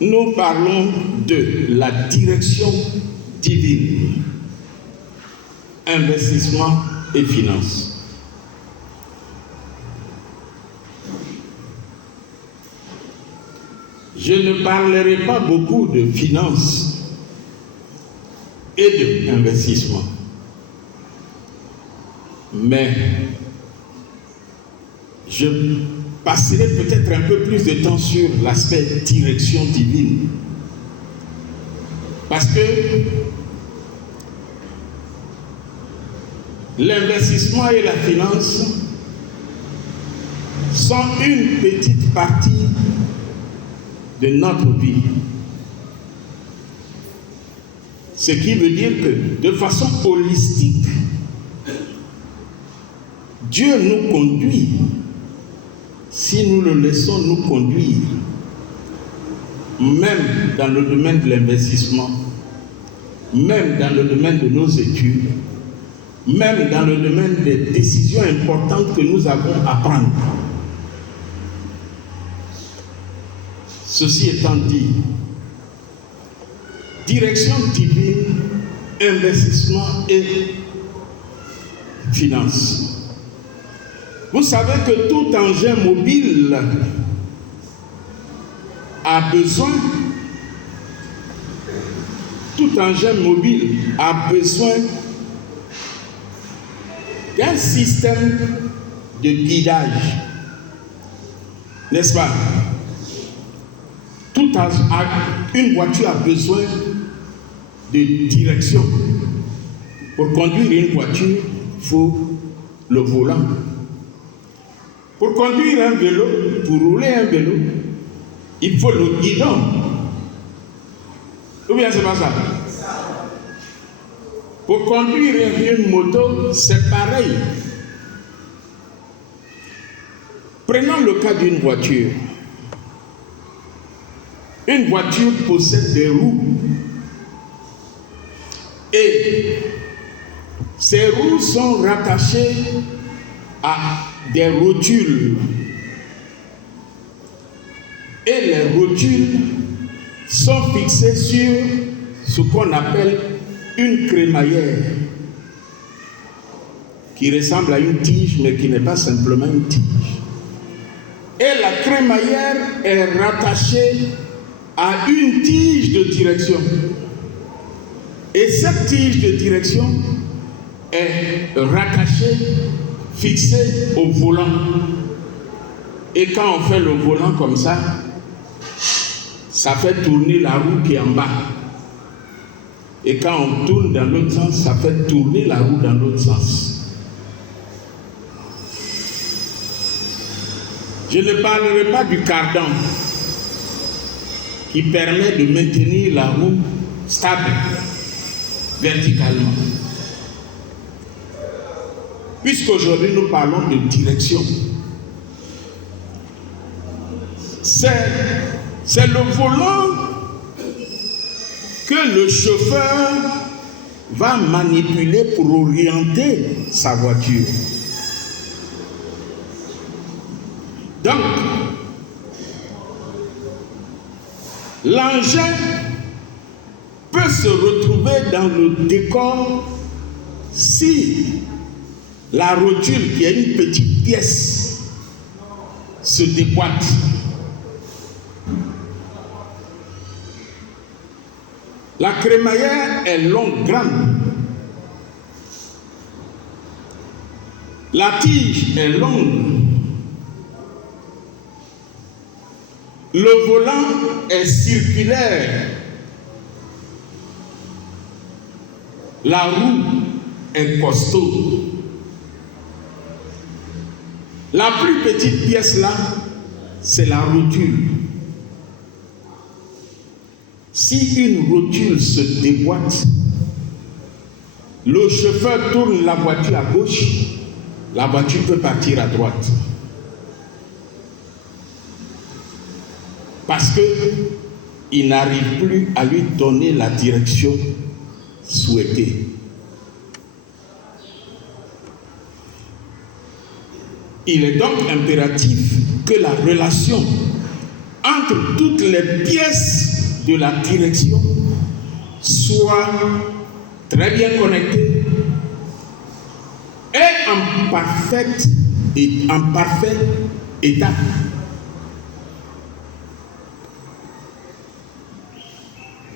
nous parlons de la direction divine, investissement et finances. Je ne parlerai pas beaucoup de finances et d'investissement, mais je passerai peut-être un peu plus de temps sur l'aspect direction divine. Parce que l'investissement et la finance sont une petite partie de notre vie. Ce qui veut dire que de façon holistique, Dieu nous conduit si nous le laissons nous conduire, même dans le domaine de l'investissement, même dans le domaine de nos études, même dans le domaine des décisions importantes que nous avons à prendre. Ceci étant dit, direction divine, investissement et finance. Vous savez que tout engin mobile a besoin d'un système de guidage, n'est-ce pas? Une voiture a besoin de direction. Pour conduire une voiture, il faut le volant. Pour conduire un vélo, pour rouler un vélo, il faut le guidon. Ou bien c'est pas ça? Pour conduire une moto, c'est pareil. Prenons le cas d'une voiture. Une voiture possède des roues. Et ces roues sont rattachées à des rotules. Et les rotules sont fixées sur ce qu'on appelle une crémaillère, qui ressemble à une tige, mais qui n'est pas simplement une tige. Et la crémaillère est rattachée à une tige de direction. Et cette tige de direction est rattachée, fixée au volant. Et quand on fait le volant comme ça, ça fait tourner la roue qui est en bas. Et quand on tourne dans l'autre sens, ça fait tourner la roue dans l'autre sens. Je ne parlerai pas du cardan qui permet de maintenir la roue stable verticalement. Puisqu'aujourd'hui nous parlons de direction, c'est le volant que le chauffeur va manipuler pour orienter sa voiture. Donc, l'engin peut se retrouver dans le décor si la rotule, qui est une petite pièce, se déboîte. La crémaillère est longue, grande. La tige est longue. Le volant est circulaire. La roue est costaud. La plus petite pièce là, c'est la rotule. Si une rotule se déboîte, le chauffeur tourne la voiture à gauche, la voiture peut partir à droite. Parce qu'il n'arrive plus à lui donner la direction souhaitée. Il est donc impératif que la relation entre toutes les pièces de la direction soit très bien connecté et en parfait état.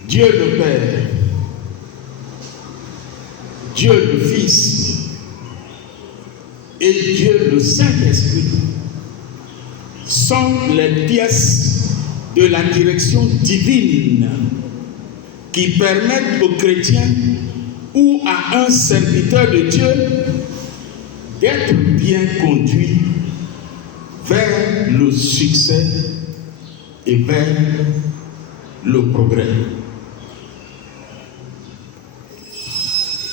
Dieu le Père, Dieu le Fils et Dieu le Saint-Esprit sont les pièces de la direction divine qui permettent aux chrétiens ou à un serviteur de Dieu d'être bien conduit vers le succès et vers le progrès.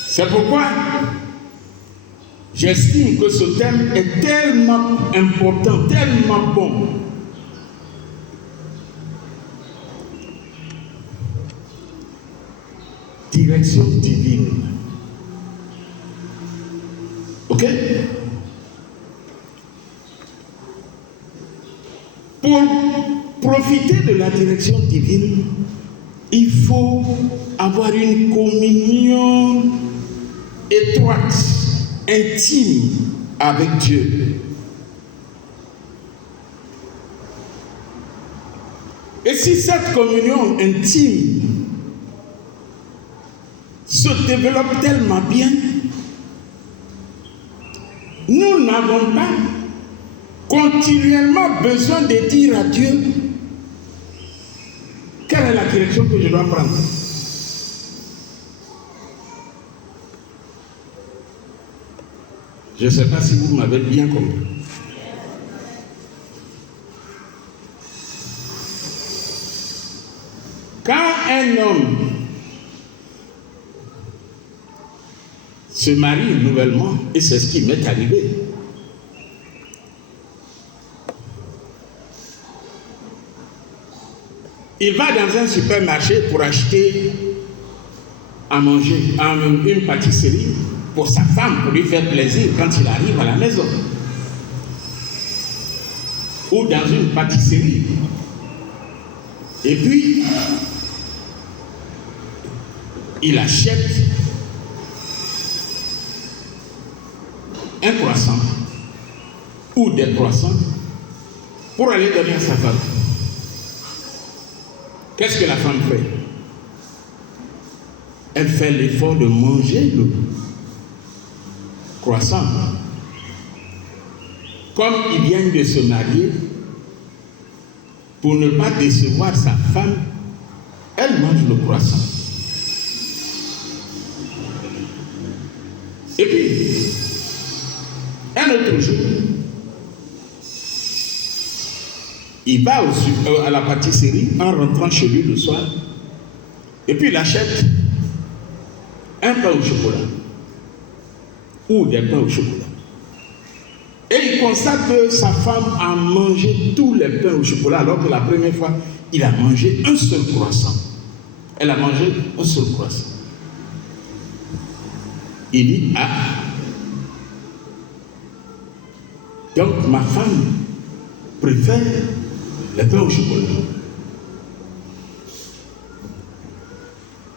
C'est pourquoi j'estime que ce thème est tellement important, tellement bon. Direction divine. Ok? Pour profiter de la direction divine, il faut avoir une communion étroite, intime avec Dieu. Et si cette communion intime se développe tellement bien, nous n'avons pas continuellement besoin de dire à Dieu quelle est la direction que je dois prendre. Je ne sais pas si vous m'avez bien compris. Quand un homme se marie nouvellement, et c'est ce qui m'est arrivé, il va dans un supermarché pour acheter à manger, une pâtisserie pour sa femme, pour lui faire plaisir quand il arrive à la maison. Ou dans une pâtisserie. Et puis, il achète un croissant ou des croissants pour aller donner à sa femme. Qu'est-ce que la femme fait? Elle fait l'effort de manger le croissant. Comme ils viennent de se marier, pour ne pas décevoir sa femme, elle mange le croissant. Et puis, un autre jour, il va à la pâtisserie en rentrant chez lui le soir, et puis il achète un pain au chocolat ou des pains au chocolat. Et il constate que sa femme a mangé tous les pains au chocolat, alors que la première fois, il a mangé un seul croissant. Elle a mangé un seul croissant. Il dit, ah, donc ma femme préfère les pains au chocolat.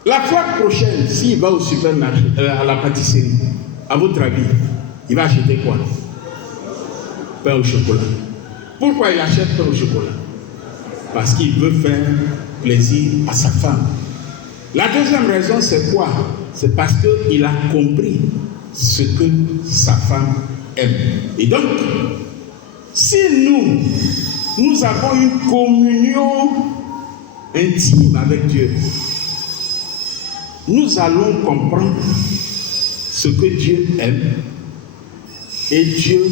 La fois prochaine, s'il va au supermarché, à la pâtisserie, à votre avis, il va acheter quoi? Pain au chocolat. Pourquoi il achète pain au chocolat? Parce qu'il veut faire plaisir à sa femme. La deuxième raison, c'est quoi? C'est parce qu'il a compris ce que sa femme aime. Et donc, si nous avons une communion intime avec Dieu, nous allons comprendre ce que Dieu aime. Et Dieu,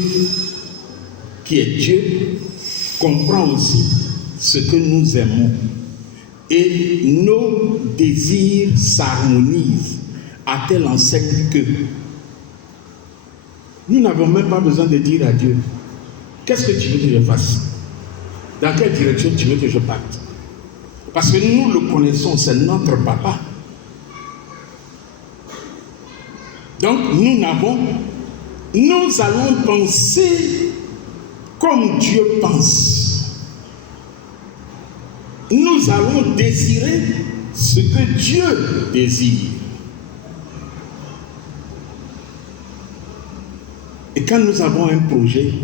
qui est Dieu, comprend aussi ce que nous aimons. Et nos désirs s'harmonisent à telle enseigne que nous n'avons même pas besoin de dire à Dieu, qu'est-ce que tu veux que je fasse? Dans quelle direction tu veux que je parte? Parce que nous le connaissons, c'est notre papa. Donc nous allons penser comme Dieu pense. nous allons désirer ce que Dieu désire. Et quand nous avons un projet,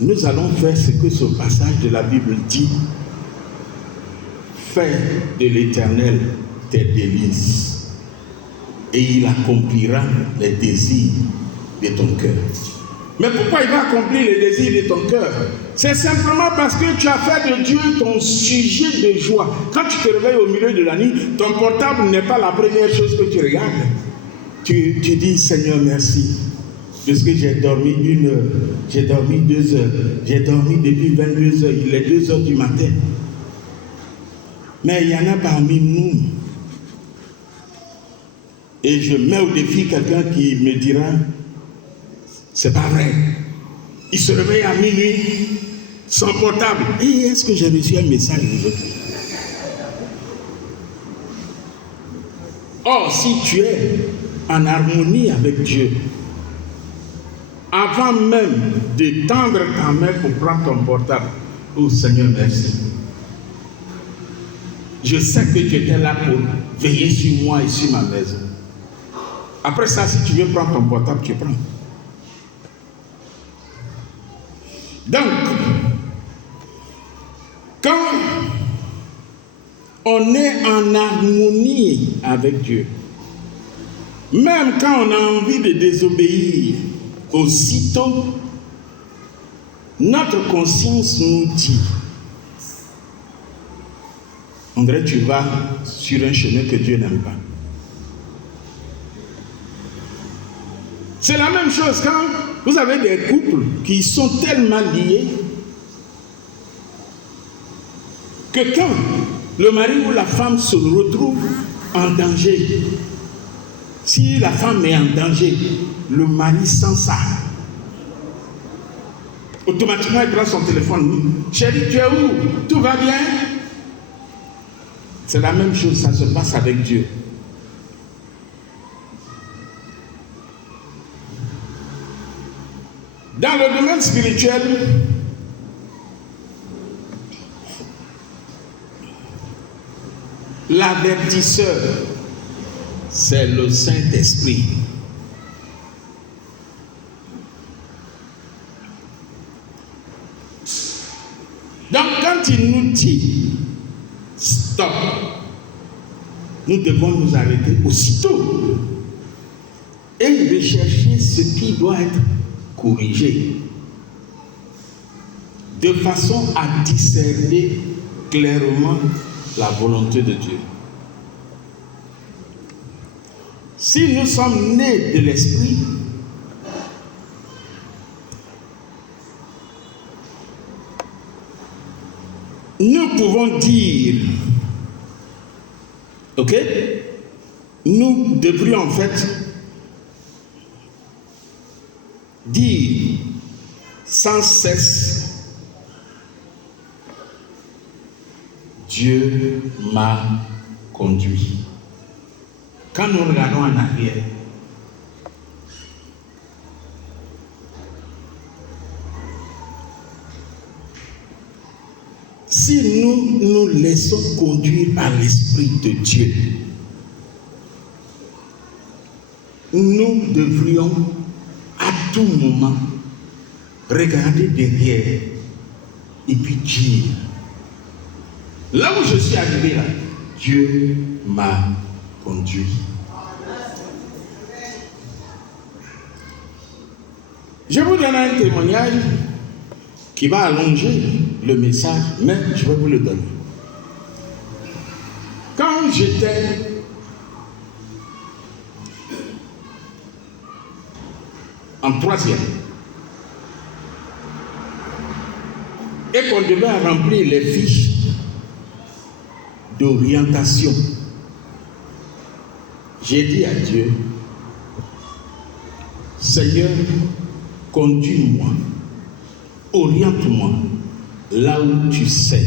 nous allons faire ce que ce passage de la Bible dit. Fais de l'Éternel tes délices et il accomplira les désirs de ton cœur. Mais pourquoi il va accomplir les désirs de ton cœur? C'est simplement parce que tu as fait de Dieu ton sujet de joie. Quand tu te réveilles au milieu de la nuit, ton portable n'est pas la première chose que tu regardes. Tu dis, Seigneur, merci. Parce que j'ai dormi 1 heure, j'ai dormi 2 heures, j'ai dormi depuis 22 heures, il est 2 heures du matin. Mais il y en a parmi nous. Et je mets au défi quelqu'un qui me dira, c'est pas vrai. Il se réveille à minuit, son portable. Et est-ce que j'ai reçu un message aujourd'hui? Or, si tu es en harmonie avec Dieu, avant même de tendre ta main pour prendre ton portable, oh Seigneur, merci. Je sais que tu étais là pour veiller sur moi et sur ma maison. Après ça, si tu veux prendre ton portable, tu prends. Donc, quand on est en harmonie avec Dieu, même quand on a envie de désobéir, aussitôt, notre conscience nous dit, on dirait que tu vas sur un chemin que Dieu n'aime pas. C'est la même chose quand vous avez des couples qui sont tellement liés que quand le mari ou la femme se retrouve en danger, si la femme est en danger, le mari sent ça. Automatiquement, il prend son téléphone. Chérie, tu es où? Tout va bien? C'est la même chose, ça se passe avec Dieu. Dans le domaine spirituel, l'avertisseur, c'est le Saint-Esprit. Donc quand il nous dit stop, nous devons nous arrêter aussitôt et rechercher ce qui doit être corrigé de façon à discerner clairement la volonté de Dieu. Si nous sommes nés de l'Esprit, nous pouvons dire, ok, nous devrions en fait dire sans cesse, Dieu m'a conduit. Quand nous regardons en arrière, si nous nous laissons conduire par l'Esprit de Dieu, nous devrions à tout moment regarder derrière et puis dire, là où je suis arrivé là, Dieu m'a conduit. Je vous donne un témoignage qui va allonger le message, mais je vais vous le donner. Quand j'étais en 3e et qu'on devait remplir les fiches d'orientation, j'ai dit à Dieu, Seigneur, conduis-moi, oriente-moi là où tu sais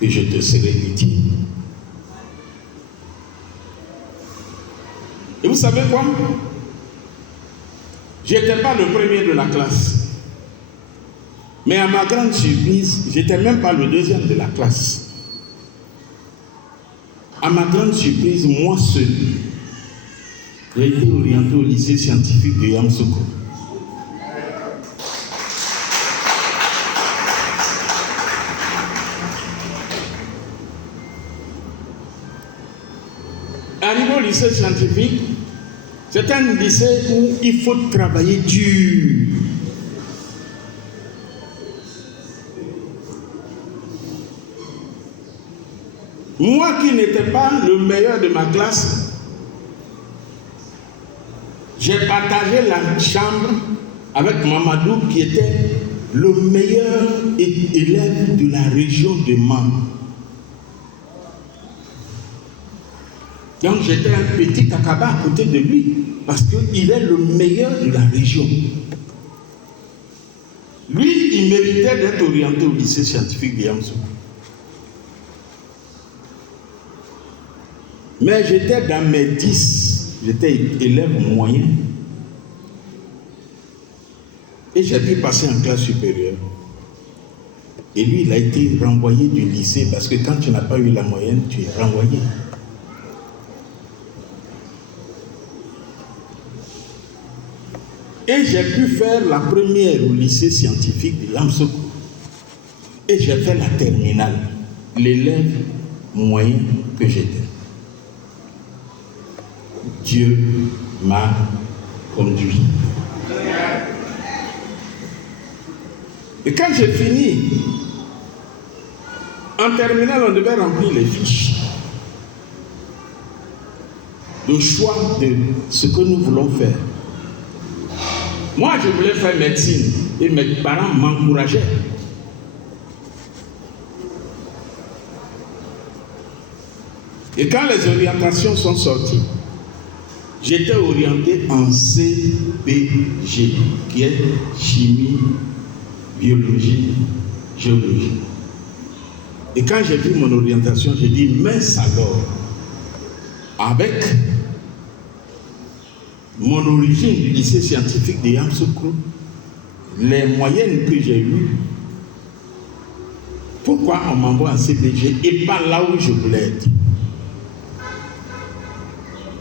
que je te serai utile. Et vous savez quoi? Je n'étais pas le premier de la classe. Mais à ma grande surprise, je n'étais même pas le deuxième de la classe. À ma grande surprise, moi seul, j'ai été orienté au lycée scientifique de Yamoussoukro. Arrivé au lycée scientifique, c'est un lycée où il faut travailler dur. Moi qui n'étais pas le meilleur de ma classe, j'ai partagé la chambre avec Mamadou qui était le meilleur élève de la région de Man. Donc j'étais un petit cacaba à côté de lui parce qu'il est le meilleur de la région. Lui, il méritait d'être orienté au lycée scientifique de Yamoussoukro. Mais j'étais dans mes 10, j'étais élève moyen. Et j'ai pu passer en classe supérieure. Et lui, il a été renvoyé du lycée parce que quand tu n'as pas eu la moyenne, tu es renvoyé. Et j'ai pu faire la première au lycée scientifique de Yamoussoukro. Et j'ai fait la terminale, l'élève moyen que j'étais. Dieu m'a conduit. Et quand j'ai fini, en terminale, on devait remplir les fiches. Le choix de ce que nous voulons faire. Moi, je voulais faire médecine et mes parents m'encourageaient. Et quand les orientations sont sorties, j'étais orienté en CBG, qui est chimie, biologie, géologie. Et quand j'ai vu mon orientation, j'ai dit, mince alors, avec mon origine du lycée scientifique de Yamoussoukro, les moyennes que j'ai eues, pourquoi on m'envoie en CBG et pas là où je voulais être?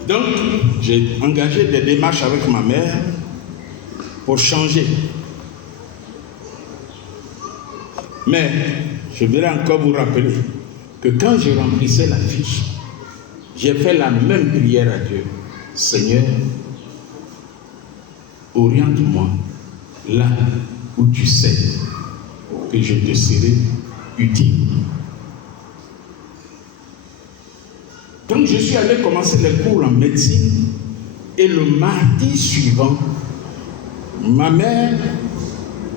Donc, j'ai engagé des démarches avec ma mère pour changer. Mais je voudrais encore vous rappeler que quand je remplissais la fiche, j'ai fait la même prière à Dieu. Seigneur, oriente-moi là où tu sais que je te serai utile. Donc je suis allé commencer les cours en médecine et le mardi suivant, ma mère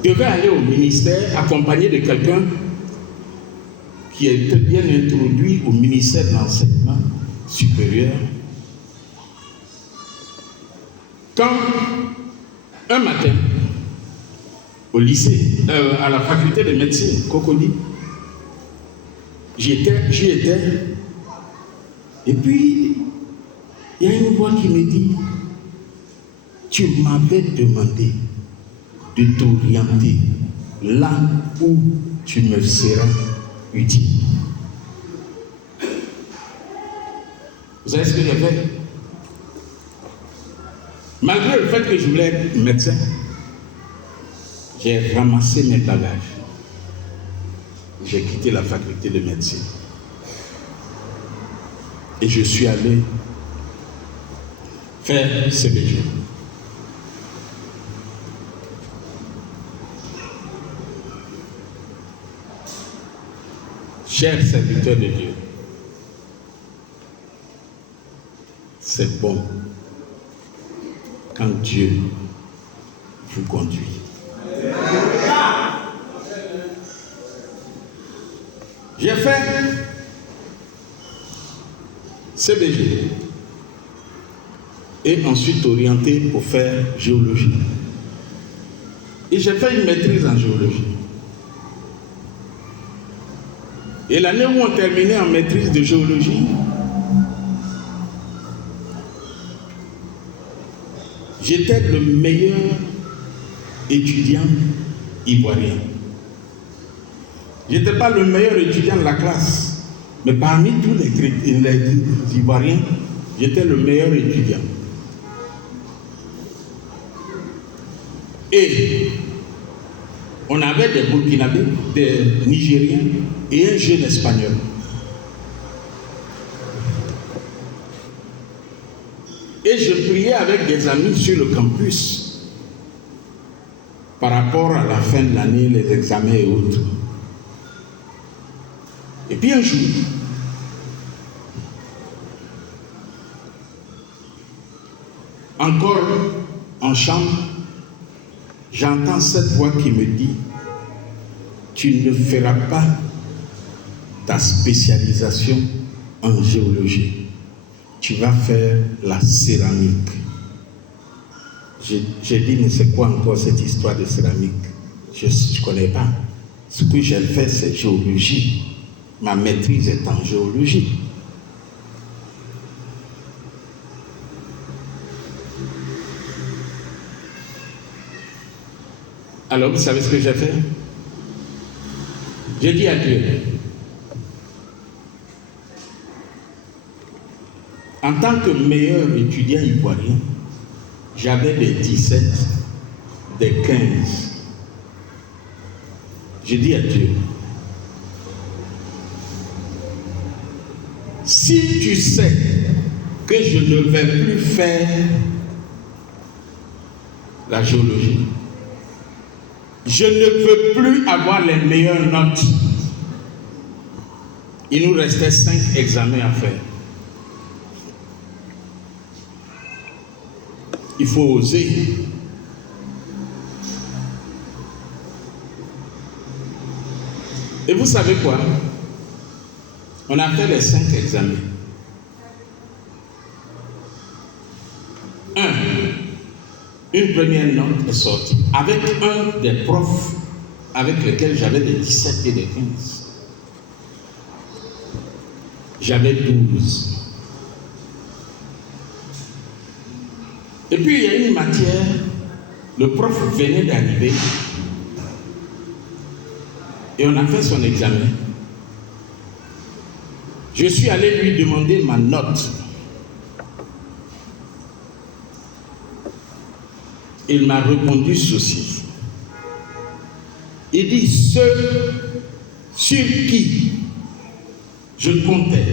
devait aller au ministère accompagnée de quelqu'un qui était bien introduit au ministère de l'enseignement supérieur. Quand un matin, au lycée, à la faculté de médecine, Cocody, j'y étais. Et puis, il y a une voix qui me dit, tu m'avais demandé de t'orienter là où tu me seras utile. Vous savez ce que j'ai fait? Malgré le fait que je voulais être médecin, j'ai ramassé mes bagages. J'ai quitté la faculté de médecine. Et je suis allé faire CBG. Chers serviteurs de Dieu, c'est bon quand Dieu vous conduit. J'ai fait CBG et ensuite orienté pour faire géologie. Et j'ai fait une maîtrise en géologie. Et l'année où on terminait en maîtrise de géologie, j'étais le meilleur étudiant ivoirien. Je n'étais pas le meilleur étudiant de la classe, mais parmi tous les Ivoiriens, j'étais le meilleur étudiant. Et on avait des Burkinabés, des Nigériens et un jeune Espagnol. Et je priais avec des amis sur le campus par rapport à la fin de l'année, les examens et autres. Et puis un jour, encore en chambre, j'entends cette voix qui me dit « Tu ne feras pas ta spécialisation en géologie. Tu vas faire la céramique. » J'ai dit « Mais c'est quoi encore cette histoire de céramique? Je ne connais pas. Ce que j'ai fait, c'est géologie. Ma maîtrise est en géologie. » Alors, vous savez ce que j'ai fait? J'ai dit à Dieu, en tant que meilleur étudiant ivoirien, j'avais des 17, des 15. J'ai dit à Dieu, si tu sais que je ne vais plus faire la géologie, je ne veux plus avoir les meilleures notes. Il nous restait 5 examens à faire. Il faut oser. Et vous savez quoi? On a fait les 5 examens. Une première note est sortie avec un des profs avec lesquels j'avais des 17 et des 15. J'avais 12. Et puis il y a une matière, le prof venait d'arriver et on a fait son examen. Je suis allé lui demander ma note. Il m'a répondu ceci. Il dit, ceux sur qui je comptais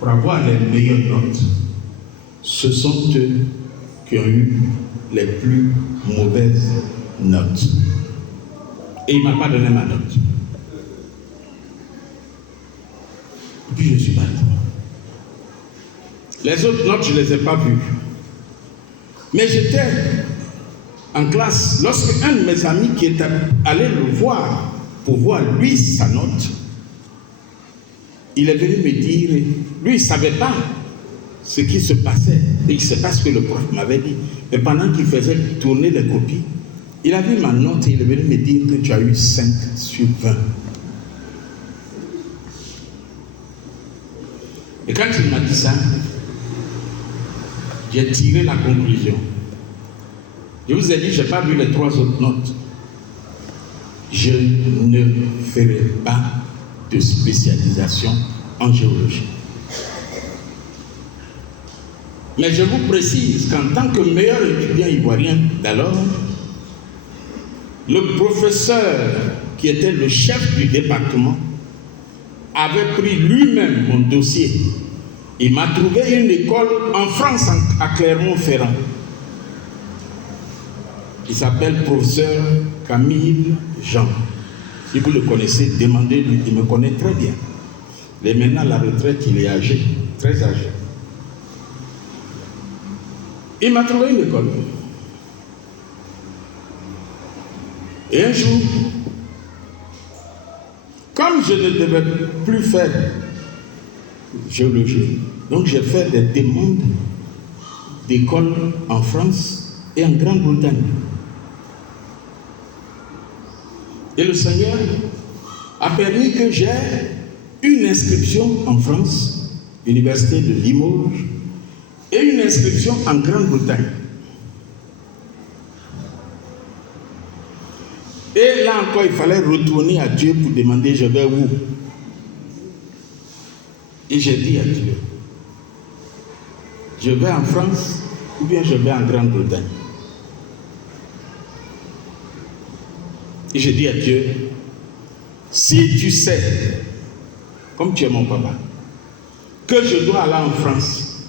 pour avoir les meilleures notes, ce sont eux qui ont eu les plus mauvaises notes. Et il ne m'a pas donné ma note. Et puis je suis parti. Les autres notes, je ne les ai pas vues. Mais j'étais en classe, lorsque un de mes amis qui était allé le voir pour voir lui sa note, il est venu me dire, lui il ne savait pas ce qui se passait, et il ne sait pas ce que le prof m'avait dit. Mais pendant qu'il faisait tourner les copies, il a vu ma note et il est venu me dire que tu as eu 5 sur 20. Et quand il m'a dit ça, j'ai tiré la conclusion. Je vous ai dit, je n'ai pas vu les 3 autres notes. Je ne ferai pas de spécialisation en géologie. Mais je vous précise qu'en tant que meilleur étudiant ivoirien d'alors, le professeur qui était le chef du département avait pris lui-même mon dossier. Il m'a trouvé une école en France, à Clermont-Ferrand. Il s'appelle professeur Camille Jean. Si vous le connaissez, demandez-lui, il me connaît très bien. Il est maintenant à la retraite, il est âgé, très âgé. Il m'a trouvé une école. Et un jour, comme je ne devais plus faire géologie, donc j'ai fait des demandes d'école en France et en Grande-Bretagne. Et le Seigneur a permis que j'ai une inscription en France, l'université de Limoges, et une inscription en Grande-Bretagne. Et là encore, il fallait retourner à Dieu pour demander je vais où. Et j'ai dit à Dieu, je vais en France ou bien je vais en Grande-Bretagne. Et j'ai dit à Dieu, si tu sais, comme tu es mon papa, que je dois aller en France,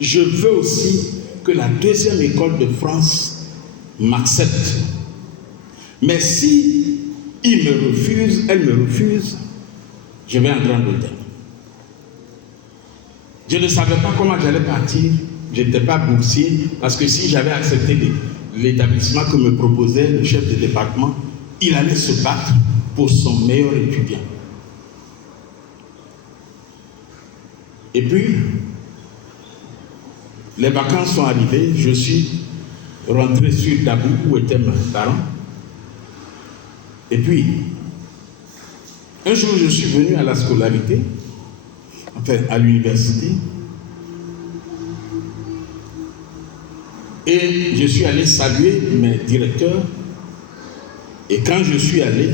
je veux aussi que la deuxième école de France m'accepte. Mais si il me refuse, elle me refuse, je vais en Grande-Bretagne. Je ne savais pas comment j'allais partir, je n'étais pas boursier, parce que si j'avais accepté l'établissement que me proposait le chef de département, il allait se battre pour son meilleur étudiant. Et puis, les vacances sont arrivées, je suis rentré sur Dabou où étaient mes parents. Et puis, un jour, je suis venu à la scolarité, enfin à l'université, et je suis allé saluer mes directeurs. Et quand je suis allé,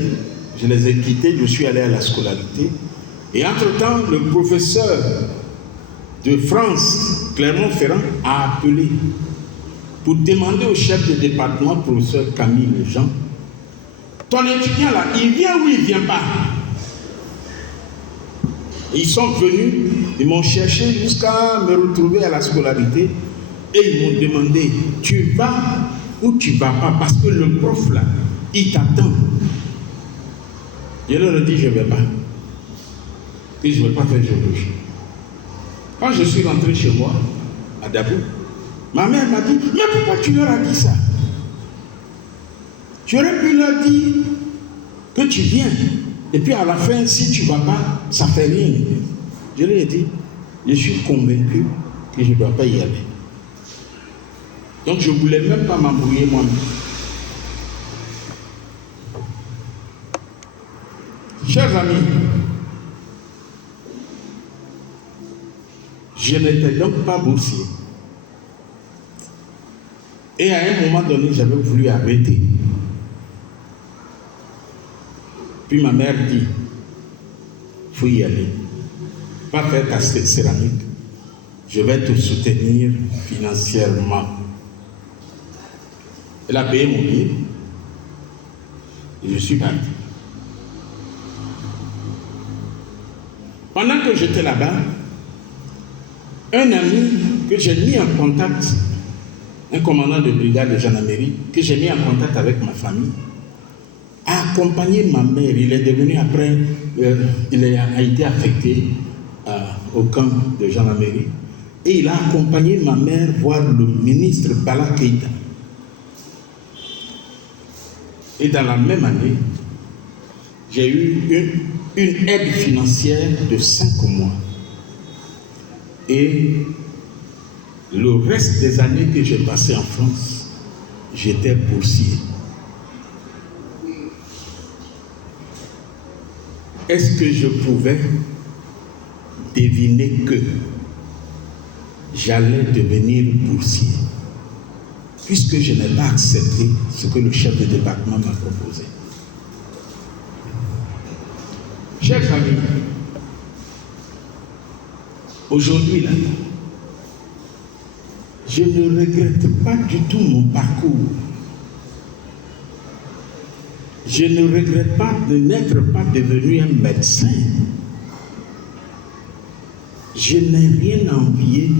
je les ai quittés, je suis allé à la scolarité. Et entre-temps, le professeur de France, Clermont-Ferrand, a appelé pour demander au chef de département, professeur Camille Lejean, ton étudiant là, il vient ou il ne vient pas? Et ils sont venus, ils m'ont cherché jusqu'à me retrouver à la scolarité et ils m'ont demandé, tu vas ou tu ne vas pas? Parce que le prof là, il t'attend. Je leur ai dit, je ne vais pas. Et je ne vais pas faire géologie. Quand je suis rentré chez moi, à Dabou, ma mère m'a dit, mais pourquoi tu leur as dit ça? Tu aurais pu leur dire que tu viens. Et puis à la fin, si tu ne vas pas, ça ne fait rien. Je leur ai dit, je suis convaincu que je ne dois pas y aller. Donc je ne voulais même pas m'embrouiller moi-même. Chers amis, je n'étais donc pas boursier. Et à un moment donné, j'avais voulu arrêter. Puis ma mère dit, il faut y aller. Va faire ta céramique. Je vais te soutenir financièrement. Elle a payé mon billet. Et je suis parti. Pendant que j'étais là-bas, un ami que j'ai mis en contact, un commandant de brigade de gendarmerie, que j'ai mis en contact avec ma famille, a accompagné ma mère. Il est devenu après, il a été affecté au camp de gendarmerie. Et il a accompagné ma mère voir le ministre Bala Keïta. Et dans la même année, j'ai eu une aide financière de 5 mois. Et le reste des années que j'ai passées en France, j'étais boursier. Est-ce que je pouvais deviner que j'allais devenir boursier, puisque je n'ai pas accepté ce que le chef de département m'a proposé? Chers amis, aujourd'hui là, je ne regrette pas du tout mon parcours. Je ne regrette pas de n'être pas devenu un médecin. Je n'ai rien envié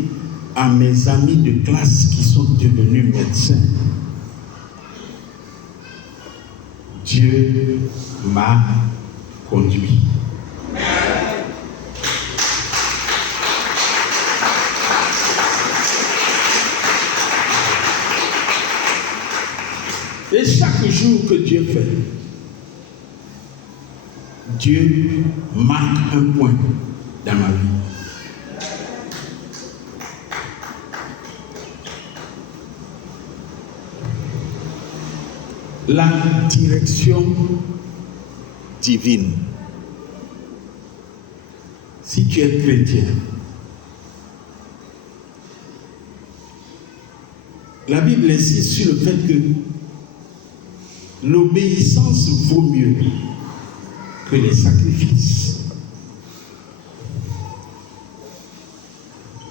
à mes amis de classe qui sont devenus médecins. Dieu m'a conduit. Et chaque jour que Dieu fait, Dieu marque un point dans ma vie. La direction divine. Si tu es chrétien, la Bible insiste sur le fait que l'obéissance vaut mieux que les sacrifices.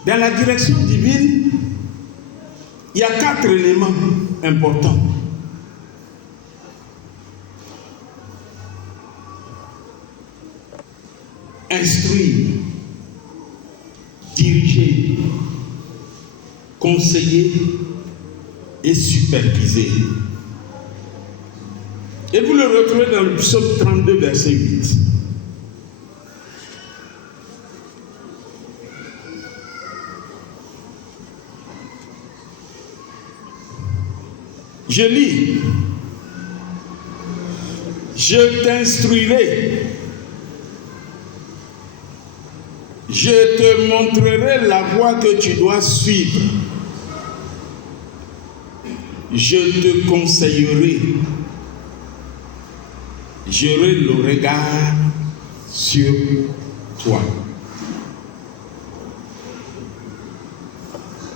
Dans la direction divine, il y a 4 éléments importants. Instruire, diriger, conseiller et superviser. Et vous le retrouvez dans le psaume 32, verset 8. Je lis, je t'instruirai, je te montrerai la voie que tu dois suivre, je te conseillerai, j'aurai le regard sur toi.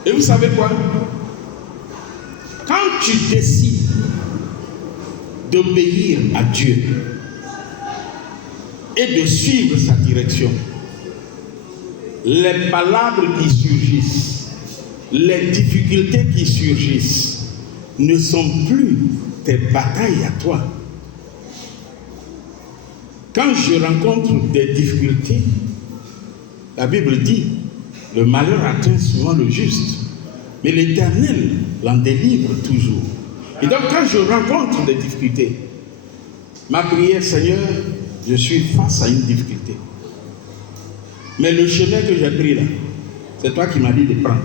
Et vous savez quoi? Quand tu décides d'obéir à Dieu et de suivre sa direction, les palabres qui surgissent, les difficultés qui surgissent ne sont plus tes batailles à toi. Quand je rencontre des difficultés, la Bible dit, le malheur atteint souvent le juste, mais l'Éternel l'en délivre toujours. Et donc quand je rencontre des difficultés, ma prière, Seigneur, je suis face à une difficulté. Mais le chemin que j'ai pris là, c'est toi qui m'as dit de prendre.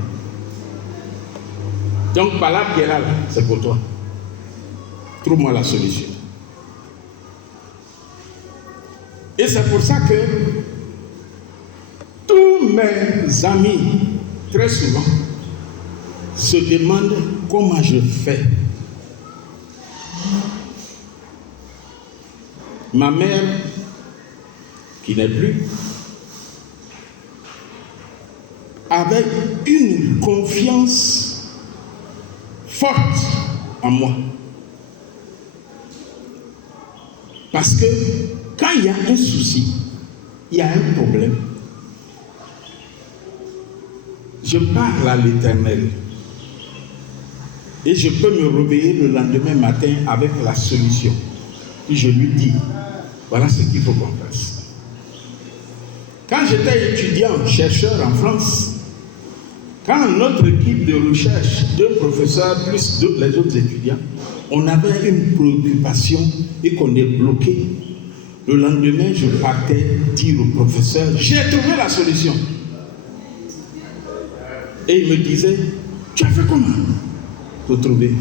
Donc par là qui est là, c'est pour toi. Trouve-moi la solution. Et c'est pour ça que tous mes amis, très souvent, se demandent comment je fais. Ma mère, qui n'est plus, avait une confiance forte en moi. Parce que quand il y a un souci, il y a un problème, je parle à l'Éternel et je peux me réveiller le lendemain matin avec la solution. Et je lui dis, voilà ce qu'il faut qu'on fasse. Quand j'étais étudiant, chercheur en France, quand notre équipe de recherche, 2 professeurs plus les autres étudiants, on avait une préoccupation et qu'on est bloqué, le lendemain, je partais dire au professeur, j'ai trouvé la solution. Et il me disait, tu as fait comment pour trouver?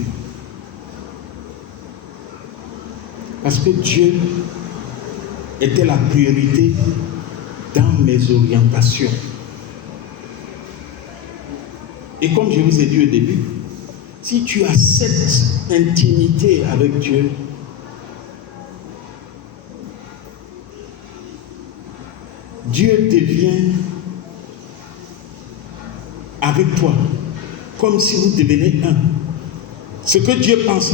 Parce que Dieu était la priorité dans mes orientations. Et comme je vous ai dit au début, si tu as cette intimité avec Dieu, Dieu devient avec toi, comme si vous deveniez un. Ce que Dieu pense,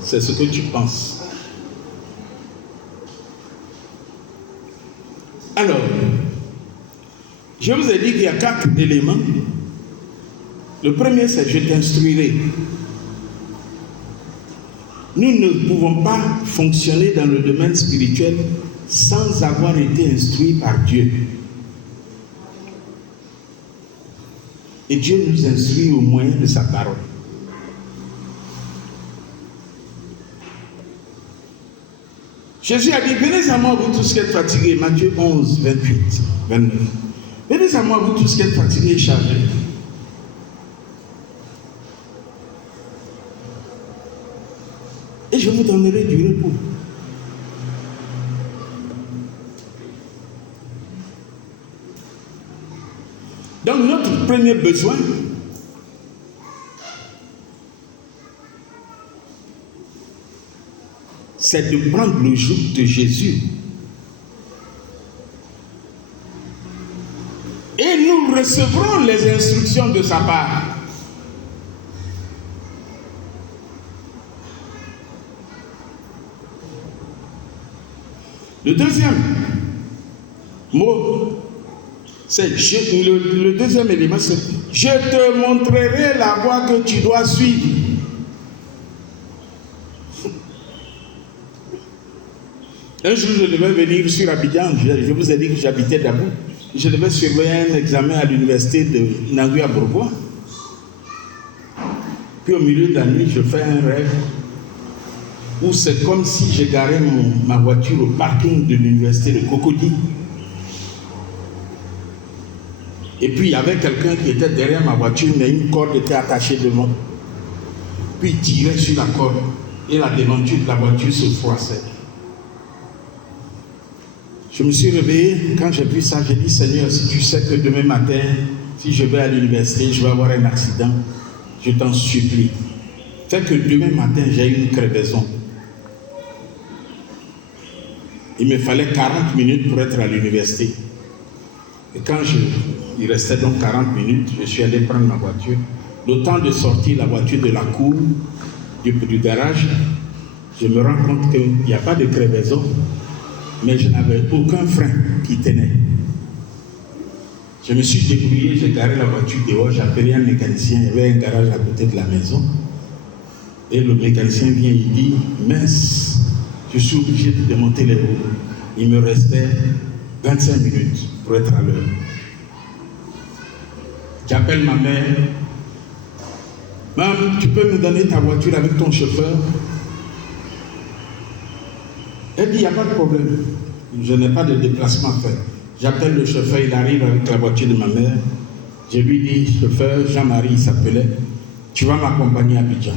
c'est ce que tu penses. Alors, je vous ai dit qu'il y a 4 éléments. Le premier, c'est je t'instruirai. Nous ne pouvons pas fonctionner dans le domaine spirituel sans avoir été instruits par Dieu. Et Dieu nous instruit au moyen de sa parole. Jésus a dit, venez à moi vous tous qui êtes fatigués, Matthieu 11, 28, 29. Venez à moi vous tous qui êtes fatigués et chargés. Et je vous donnerai du repos. Donc notre premier besoin, c'est de prendre le joug de Jésus. Et nous recevrons les instructions de sa part. Le deuxième mot, c'est le deuxième élément, c'est je te montrerai la voie que tu dois suivre. Un jour, je devais venir sur Abidjan. Je vous ai dit que j'habitais Dabou. Je devais surveiller un examen à l'université de Nangui-à-Bourgois. Puis au milieu de la nuit, je fais un rêve où c'est comme si j'ai garé ma voiture au parking de l'université de Cocody. Et puis il y avait quelqu'un qui était derrière ma voiture, mais une corde était attachée devant. Puis il tirait sur la corde et la devanture de la voiture se froissait. Je me suis réveillé, quand j'ai vu ça, j'ai dit Seigneur, si tu sais que demain matin, si je vais à l'université, je vais avoir un accident, je t'en supplie. Fais que demain matin, j'ai une crevaison. Il me fallait 40 minutes pour être à l'université. Et quand il restait donc 40 minutes, je suis allé prendre ma voiture. Le temps de sortir la voiture de la cour, du garage, je me rends compte qu'il n'y a pas de crevaison, mais je n'avais aucun frein qui tenait. Je me suis débrouillé, j'ai garé la voiture dehors, j'ai appelé un mécanicien, il y avait un garage à côté de la maison. Et le mécanicien vient, il dit, mince, je suis obligé de démonter les roues. Il me restait 25 minutes pour être à l'heure. J'appelle ma mère. Maman, tu peux me donner ta voiture avec ton chauffeur? Elle dit, il n'y a pas de problème. Je n'ai pas de déplacement à faire. J'appelle le chauffeur, il arrive avec la voiture de ma mère. Je lui dis, chauffeur, Jean-Marie, il s'appelait, tu vas m'accompagner à Abidjan.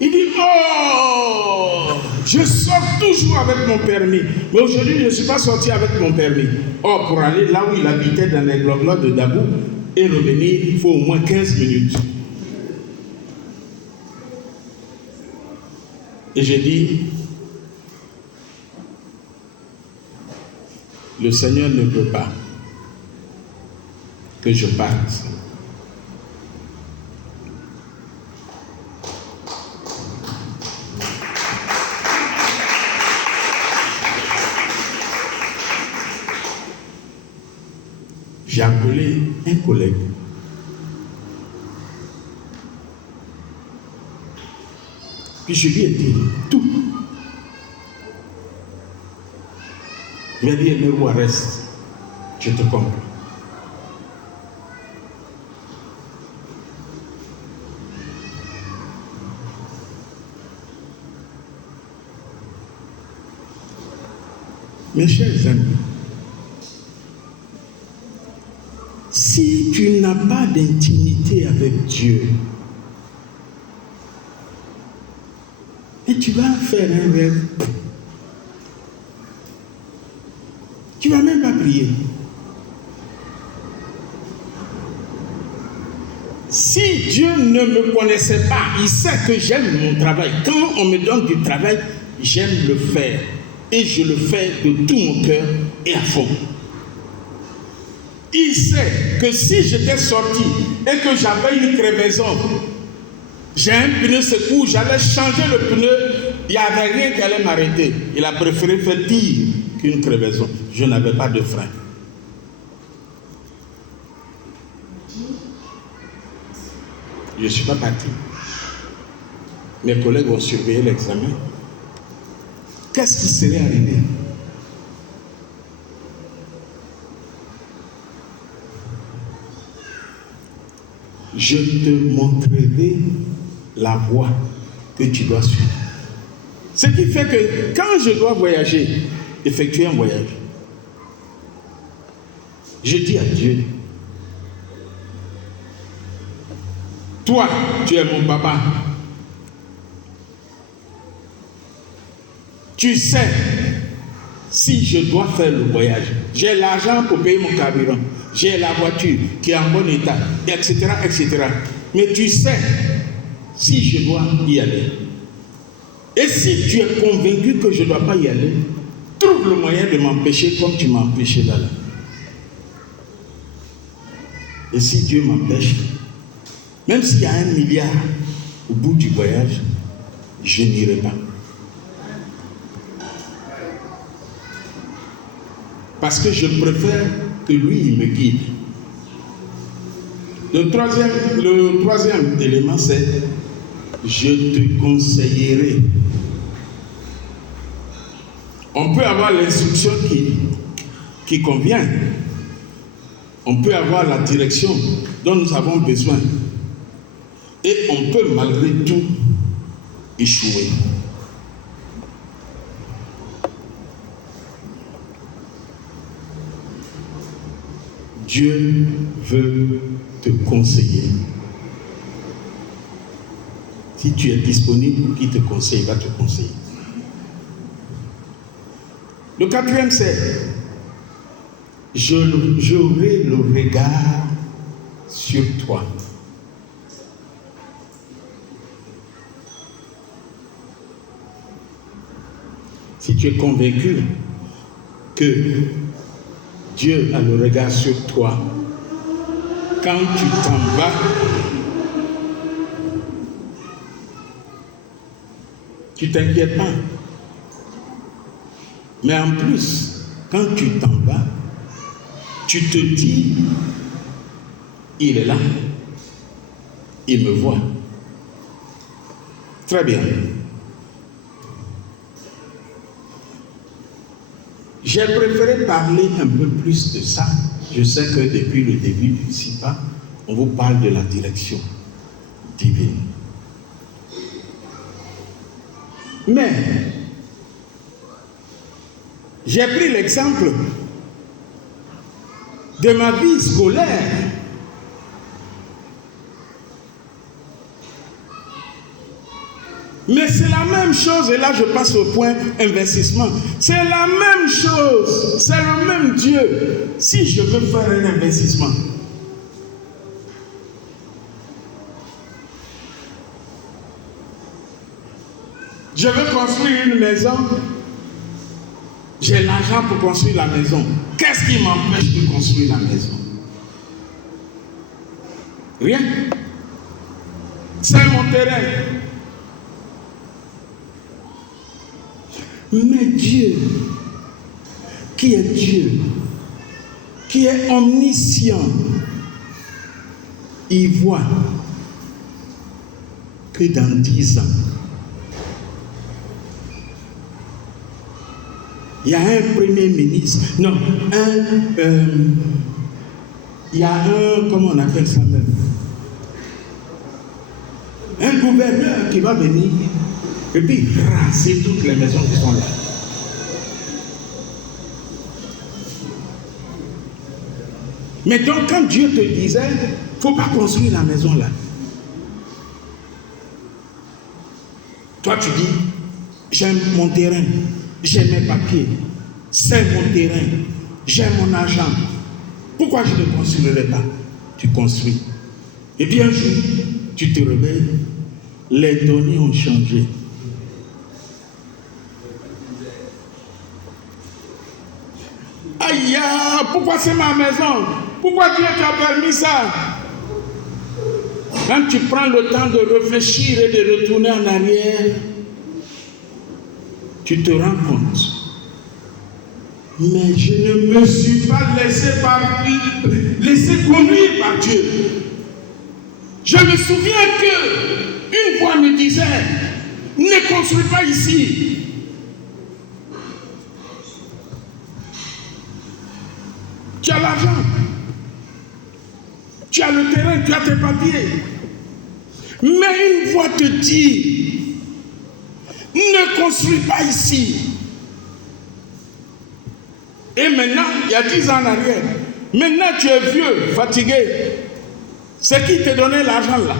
Il dit, oh, je sors toujours avec mon permis. Mais aujourd'hui, je ne suis pas sorti avec mon permis. Oh, pour aller là où il habitait dans les gloglots de Dabou et revenir, il faut au moins 15 minutes. Et j'ai dit, le Seigneur ne veut pas que je parte. J'ai appelé un collègue. Puis je lui ai dit tout. Il m'a dit, Emerou, reste. Je te comprends. Mes chers amis, si tu n'as pas d'intimité avec Dieu, et tu vas faire un rêve, tu ne vas même pas prier. Si Dieu ne me connaissait pas, il sait que j'aime mon travail. Quand on me donne du travail, j'aime le faire. Et je le fais de tout mon cœur et à fond. Il sait que si j'étais sorti et que j'avais une crevaison, j'ai un pneu secours, j'allais changer le pneu, il n'y avait rien qui allait m'arrêter. Il a préféré faire pire qu'une crevaison. Je n'avais pas de frein. Je ne suis pas parti. Mes collègues ont surveillé l'examen. Qu'est-ce qui serait arrivé? Je te montrerai la voie que tu dois suivre. Ce qui fait que quand je dois voyager, effectuer un voyage, je dis à Dieu, toi, tu es mon papa. Tu sais, si je dois faire le voyage, j'ai l'argent pour payer mon carburant, j'ai la voiture qui est en bon état, etc., etc. Mais tu sais, si je dois y aller. Et si tu es convaincu que je ne dois pas y aller, trouve le moyen de m'empêcher comme tu m'as empêché là. Et si Dieu m'empêche, même s'il y a 1 milliard au bout du voyage, je n'irai pas. Parce que je préfère que lui me guide. Le troisième élément, c'est je te conseillerai. On peut avoir l'instruction qui convient. On peut avoir la direction dont nous avons besoin. Et on peut malgré tout échouer. Dieu veut te conseiller. Si tu es disponible, qui te conseille, va te conseiller. Le quatrième, c'est j'aurai le regard sur toi. Si tu es convaincu que Dieu a le regard sur toi, quand tu t'en vas, tu t'inquiètes pas. Mais en plus, quand tu t'en vas, tu te dis, il est là, il me voit. Très bien. J'ai préféré parler un peu plus de ça. Je sais que depuis le début du SIPA, on vous parle de la direction divine. Mais, j'ai pris l'exemple de ma vie scolaire. Mais c'est la même chose, et là je passe au point investissement. C'est la même chose, c'est le même Dieu. Si je veux faire un investissement, je veux construire une maison, j'ai l'argent pour construire la maison. Qu'est-ce qui m'empêche de construire la maison? Rien. C'est mon terrain. Mais Dieu, qui est Dieu, qui est omniscient, il voit que dans 10 ans, il y a un premier ministre, non, il y a un, comment on appelle ça même, un gouverneur qui va venir et puis raser toutes les maisons qui sont là. Mais donc quand Dieu te disait, il ne faut pas construire la maison là. Toi tu dis, j'aime mon terrain, j'ai mes papiers, c'est mon terrain, j'ai mon argent. Pourquoi je ne construirai pas? Tu construis. Et puis un jour, tu te réveilles, les données ont changé. Aïe, pourquoi c'est ma maison? Pourquoi Dieu t'a permis ça? Quand tu prends le temps de réfléchir et de retourner en arrière, tu te rends compte. Mais je ne me suis pas laissé conduire par Dieu. Je me souviens que une voix me disait, ne construis pas ici. Tu as l'argent, tu as le terrain, tu as tes papiers. Mais une voix te dit, ne construis pas ici. Et maintenant, il y a 10 ans en arrière, maintenant tu es vieux, fatigué. C'est qui te donnait l'argent là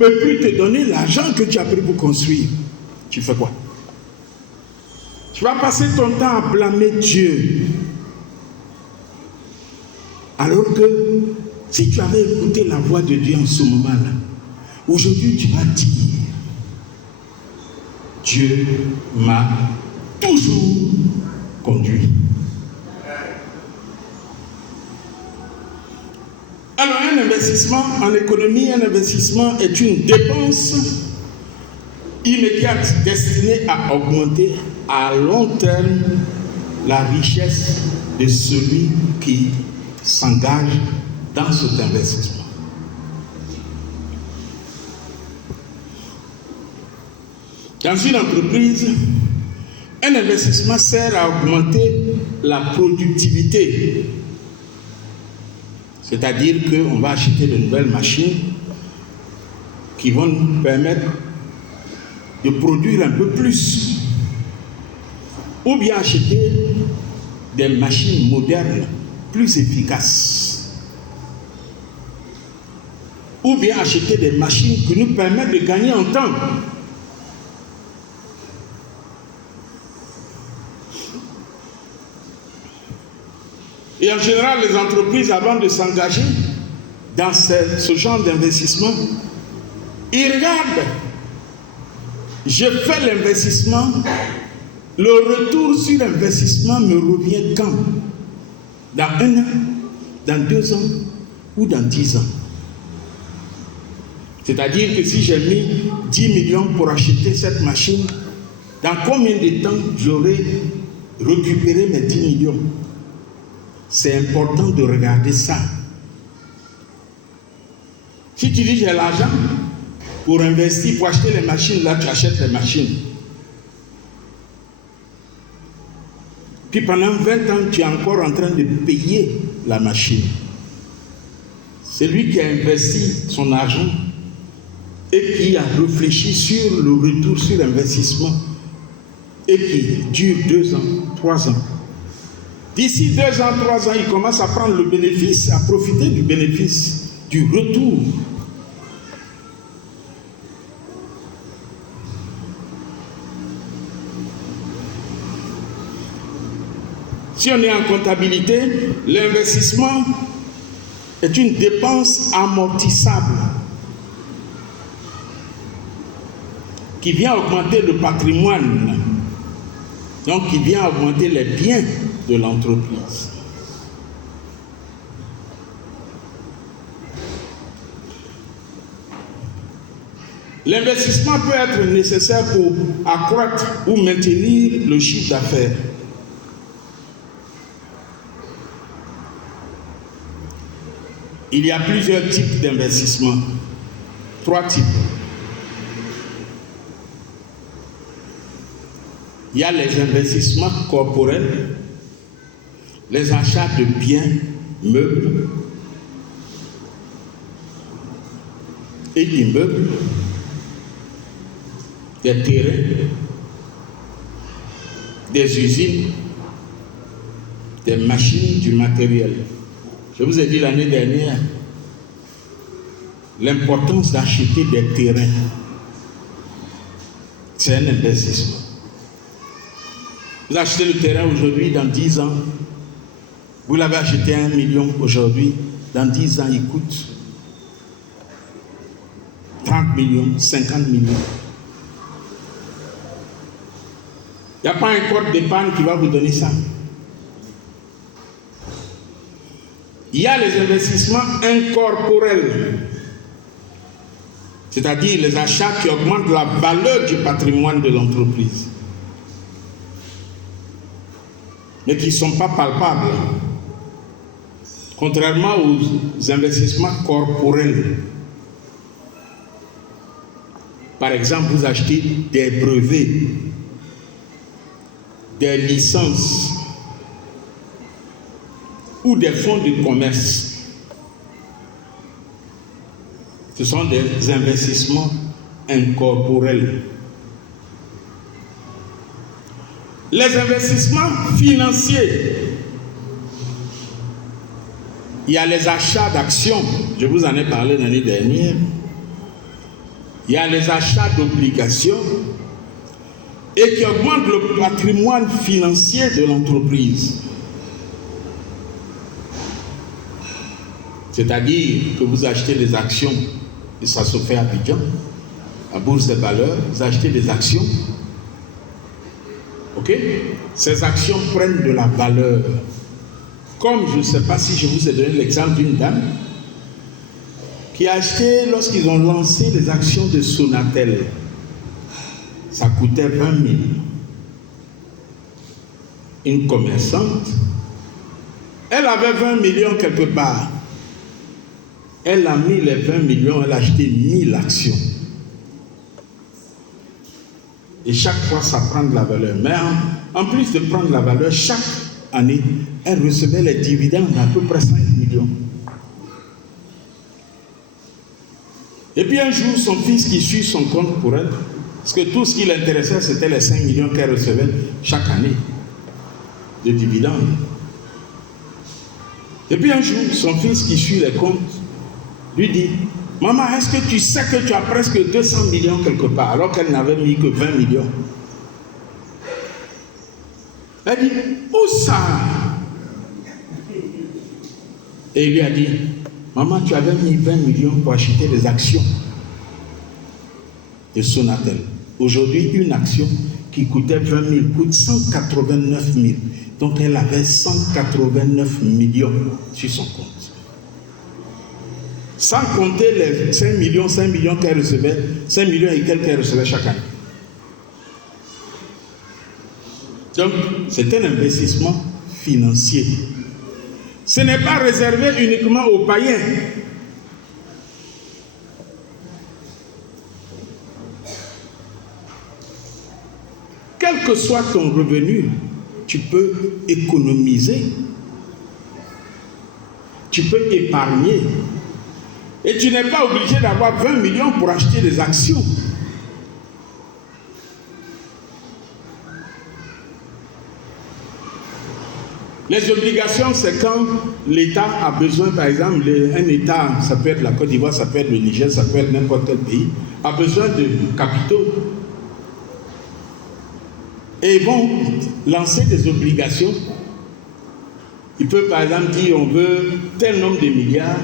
ne peut plus te donner l'argent que tu as pris pour construire. Tu fais quoi? Tu vas passer ton temps à blâmer Dieu. Alors que si tu avais écouté la voix de Dieu en ce moment-là, aujourd'hui tu vas dire, Dieu m'a toujours conduit. Alors un investissement en économie, un investissement est une dépense immédiate destinée à augmenter à long terme la richesse de celui qui s'engage dans cet investissement. Dans une entreprise, un investissement sert à augmenter la productivité. C'est-à-dire qu'on va acheter de nouvelles machines qui vont nous permettre de produire un peu plus. Ou bien acheter des machines modernes, plus efficaces. Ou bien acheter des machines qui nous permettent de gagner en temps. Et en général, les entreprises, avant de s'engager dans ce genre d'investissement, ils regardent. Je fais l'investissement, le retour sur l'investissement me revient quand? Dans 1 an, dans 2 ans ou dans 10 ans. C'est-à-dire que si j'ai mis 10 millions pour acheter cette machine, dans combien de temps j'aurai récupéré mes 10 millions? C'est important de regarder ça. Si tu dis j'ai l'argent pour investir, pour acheter les machines, là tu achètes les machines. Puis pendant 20 ans, tu es encore en train de payer la machine. C'est lui qui a investi son argent et qui a réfléchi sur le retour sur l'investissement et qui dure 2 ans, 3 ans. D'ici 2 ans, 3 ans, il commence à prendre le bénéfice, à profiter du bénéfice, du retour. Si on est en comptabilité, l'investissement est une dépense amortissable qui vient augmenter le patrimoine, donc qui vient augmenter les biens de l'entreprise. L'investissement peut être nécessaire pour accroître ou maintenir le chiffre d'affaires. Il y a plusieurs types d'investissements. 3 types. Il y a les investissements corporels, les achats de biens, meubles et d'immeubles, des terrains, des usines, des machines, du matériel. Je vous ai dit l'année dernière l'importance d'acheter des terrains. C'est un investissement. Vous achetez le terrain aujourd'hui, dans 10 ans, vous l'avez acheté 1 million aujourd'hui, dans 10 ans, il coûte 30 millions, 50 millions. Il n'y a pas un code d'épargne qui va vous donner ça. Il y a les investissements incorporels, c'est-à-dire les achats qui augmentent la valeur du patrimoine de l'entreprise, mais qui ne sont pas palpables, contrairement aux investissements corporels. Par exemple, vous achetez des brevets, des licences ou des fonds de commerce. Ce sont des investissements incorporels. Les investissements financiers, il y a les achats d'actions, je vous en ai parlé l'année dernière. Il y a les achats d'obligations et qui augmentent le patrimoine financier de l'entreprise. C'est-à-dire que vous achetez des actions, et ça se fait à Abidjan, à Bourse des Valeurs, vous achetez des actions. Ok? Ces actions prennent de la valeur. Comme je ne sais pas si je vous ai donné l'exemple d'une dame qui a acheté, lorsqu'ils ont lancé les actions de Sonatel, ça coûtait 20 000. Une commerçante Elle avait 20 millions quelque part. Elle a mis les 20 millions, elle a acheté 1000 actions. Et chaque fois, ça prend de la valeur. Mais en plus de prendre de la valeur, chaque année, elle recevait les dividendes d'à peu près 5 millions. Et puis un jour, son fils qui suit son compte pour elle, parce que tout ce qui l'intéressait, c'était les 5 millions qu'elle recevait chaque année de dividendes. Et puis un jour, son fils qui suit les comptes lui dit: maman, est-ce que tu sais que tu as presque 200 millions quelque part, alors qu'elle n'avait mis que 20 millions? Elle dit: où ça? Et il lui a dit: maman, tu avais mis 20 millions pour acheter des actions de Sonatel. Aujourd'hui, une action qui coûtait 20 000 coûte 189 000. Donc elle avait 189 millions sur son compte. Sans compter les 5 millions qu'elle recevait, 5 millions et quelques qu'elle recevait chaque année. Donc, c'est un investissement financier. Ce n'est pas réservé uniquement aux païens. Quel que soit ton revenu, tu peux économiser, tu peux épargner. Et tu n'es pas obligé d'avoir 20 millions pour acheter des actions. Les obligations, c'est quand l'État a besoin, par exemple, un État, ça peut être la Côte d'Ivoire, ça peut être le Niger, ça peut être n'importe quel pays, a besoin de capitaux. Et ils vont lancer des obligations. Ils peuvent, par exemple, dire on veut tel nombre de milliards.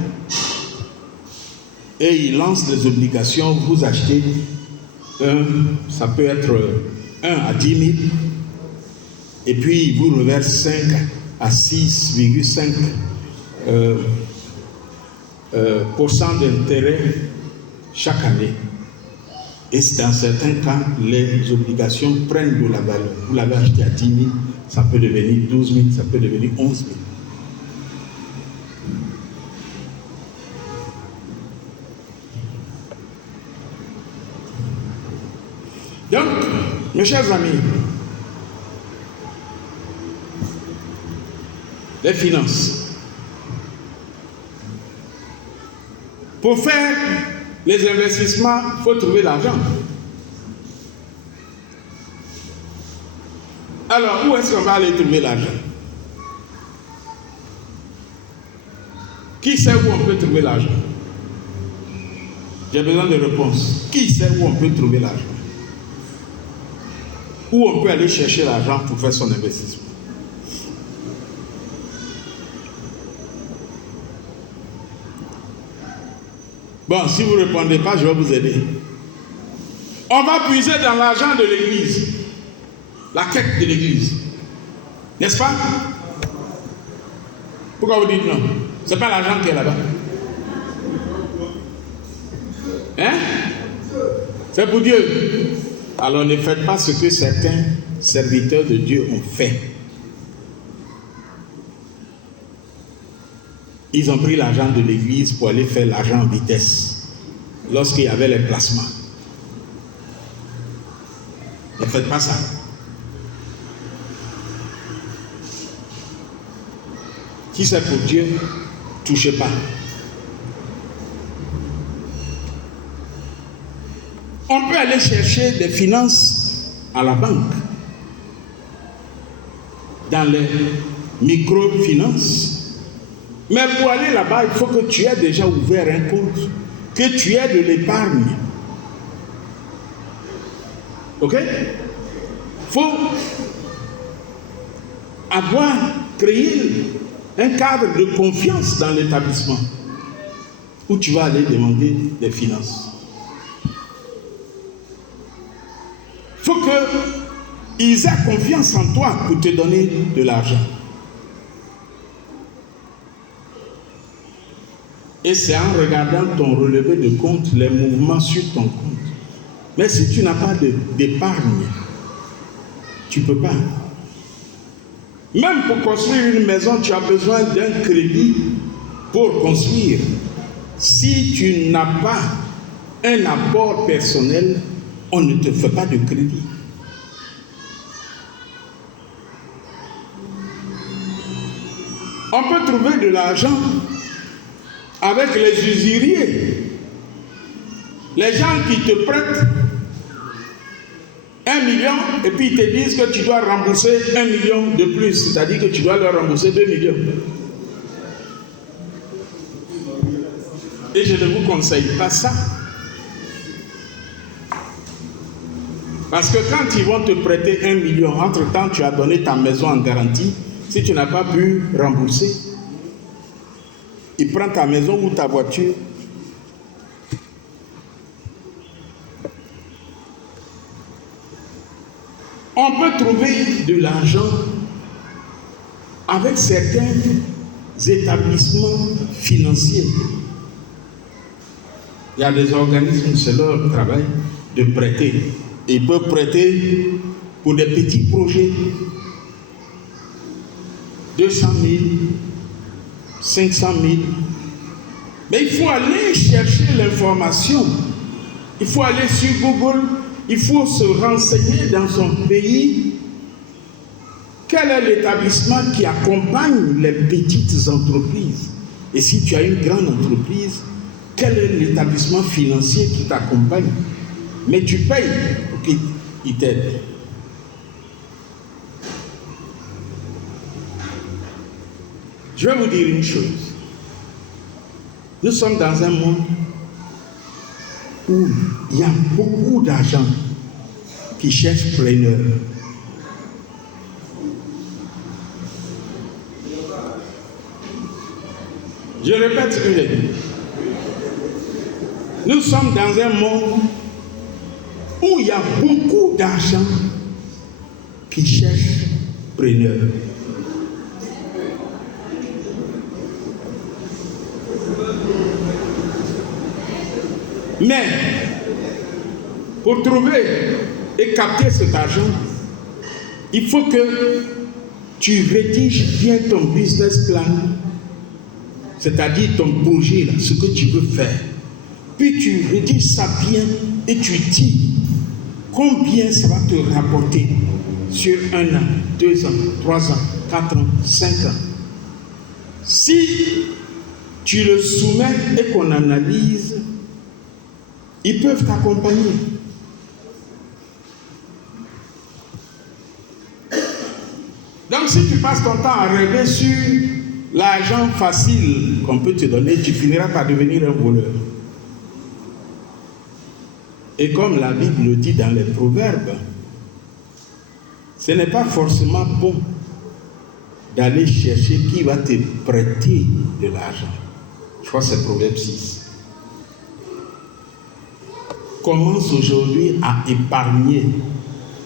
Et ils lancent des obligations, vous achetez ça peut être 1 à 10 000, et puis ils vous reversent 5 à 6,5% d'intérêt chaque année. Et dans certains cas, les obligations prennent de la valeur. Vous l'avez acheté à 10 000, ça peut devenir 12 000, ça peut devenir 11 000. Donc, mes chers amis, les finances. Pour faire les investissements, il faut trouver l'argent. Alors, où est-ce qu'on va aller trouver l'argent? Qui sait où on peut trouver l'argent? J'ai besoin de réponses. Qui sait où on peut trouver l'argent? Où on peut aller chercher l'argent pour faire son investissement? Bon, si vous ne répondez pas, je vais vous aider. On va puiser dans l'argent de l'église, la quête de l'église. N'est-ce pas? Pourquoi vous dites non? Ce n'est pas l'argent qui est là-bas. Hein? C'est pour Dieu. Alors ne faites pas ce que certains serviteurs de Dieu ont fait. Ils ont pris l'argent de l'église pour aller faire l'argent en vitesse lorsqu'il y avait les placements. Ne faites pas ça. Si c'est pour Dieu, touchez pas. On peut aller chercher des finances à la banque, dans les microfinances. Mais pour aller là-bas, il faut que tu aies déjà ouvert un compte, que tu aies de l'épargne. Ok? Il faut avoir créé un cadre de confiance dans l'établissement où tu vas aller demander des finances. Il faut qu'ils aient confiance en toi pour te donner de l'argent. Et c'est en regardant ton relevé de compte, les mouvements sur ton compte. Mais si tu n'as pas d'épargne, tu ne peux pas. Même pour construire une maison, tu as besoin d'un crédit pour construire. Si tu n'as pas un apport personnel, on ne te fait pas de crédit. On peut trouver de l'argent avec les usuriers. Les gens qui te prêtent 1 million et puis ils te disent que tu dois rembourser 1 million de plus, c'est-à-dire que tu dois leur rembourser 2 millions. Et je ne vous conseille pas ça. Parce que quand ils vont te prêter 1 million, entre-temps tu as donné ta maison en garantie, si tu n'as pas pu rembourser, ils prennent ta maison ou ta voiture. On peut trouver de l'argent avec certains établissements financiers. Il y a des organismes, c'est leur travail de prêter. Ils peuvent prêter pour des petits projets. 200 000, 500 000. Mais il faut aller chercher l'information. Il faut aller sur Google. Il faut se renseigner dans son pays. Quel est l'établissement qui accompagne les petites entreprises? Et si tu as une grande entreprise, quel est l'établissement financier qui t'accompagne? Mais tu payes pour qu'il t'aide. Je vais vous dire une chose. Nous sommes dans un monde où il y a beaucoup d'argent qui cherchent preneur. Je répète ce que j'ai dit. Nous sommes dans un monde où il y a beaucoup d'argent qui cherchent preneur. Mais, pour trouver et capter cet argent, il faut que tu rédiges bien ton business plan, c'est-à-dire ton projet, là, ce que tu veux faire. Puis tu rédiges ça bien et tu dis combien ça va te rapporter sur 1 an, 2 ans, 3 ans, 4 ans, 5 ans. Si tu le soumets et qu'on analyse, ils peuvent t'accompagner. Donc si tu passes ton temps à rêver sur l'argent facile qu'on peut te donner, tu finiras par devenir un voleur. Et comme la Bible le dit dans les Proverbes, ce n'est pas forcément bon d'aller chercher qui va te prêter de l'argent. Je crois que c'est Proverbe 6. Commence aujourd'hui à épargner